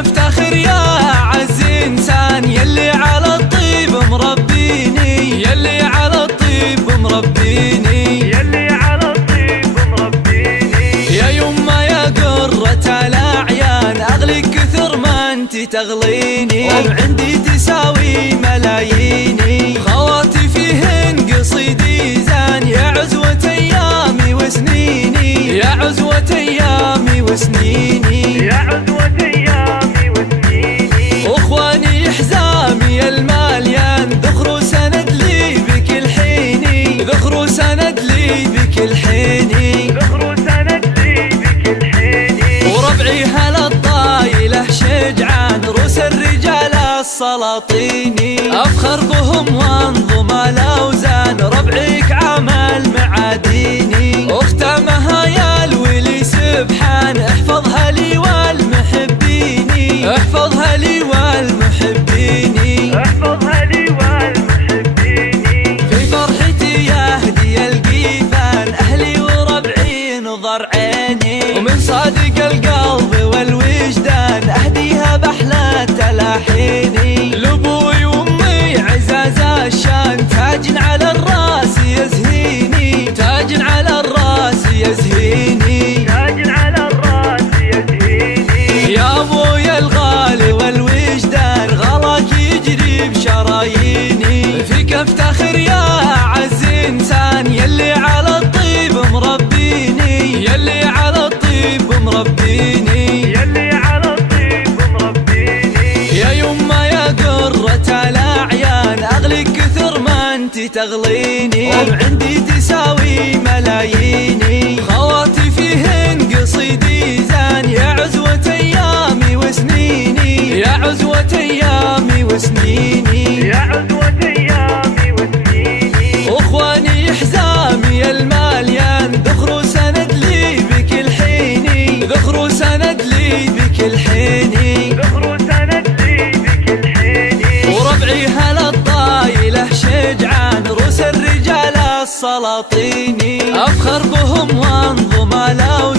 افتخر يا عز انسان، يلي على الطيب مربيني، يلي على الطيب مربيني، يلي على الطيب مربيني. يا يما يا قرة الاعيان، اغليك كثر ما انت تغليني، وعندي تساوي ملاييني، خواتي فيهن قصيدي زان، يا عزوة ايامي وسنيني، يا عزوة ايامي وسنيني، يا عزوة ايامي وسنيني. واخواني حزامي الماليان، ذخروا سند لي بكل حيني، ذخروا سند لي بكل حيني، ذخروا سند لي بكل حيني. وربعي هلا الطايله شجعان، روس الرجال السلاطيني، افخر بهم وانظم الاوزان، ربعيك عمل معاديني، اختامها يا الولي سبحان، احفظها لي والمحبيني، احفظها لي والمحبيني، احفظها لي والمحبيني. في فرحتي يهدي القيفان، اهلي وربعي نظر عيني، ومن صادق القلب والوجدان، اهديها باحلى تلاحيني، لابوي وامي عزاز الشان، تاج على الراس يزهيني، تاج على الراس يزهيني، تاج على الراس يزهيني. يا ابويا الغالي والوجدان، غلاك يجري بشراييني، فيك افتخر يا عز انسان، يلي على الطيب مربيني، يلي على الطيب مربيني، يلي على الطيب مربيني. يا يما يا قرة الاعيان، اغليك كثر ما انت تغليني، وعندي تساوي ملاييني، خواتي فيهن قصيدي زان، يا عزوة ايامي وسنيني، يا عزوة ايامي وسنيني، يا عزوة ايامي وسنيني. واخواني حزامي الماليان، ذخروا سند لي بكل حيني، ذخروا سند لي بكل حيني، ذخروا سند لي بكل حيني. وربعي هلا الطايله شجعان، روس الرجال السلاطيني، افخر بهم وانظم الاوزان،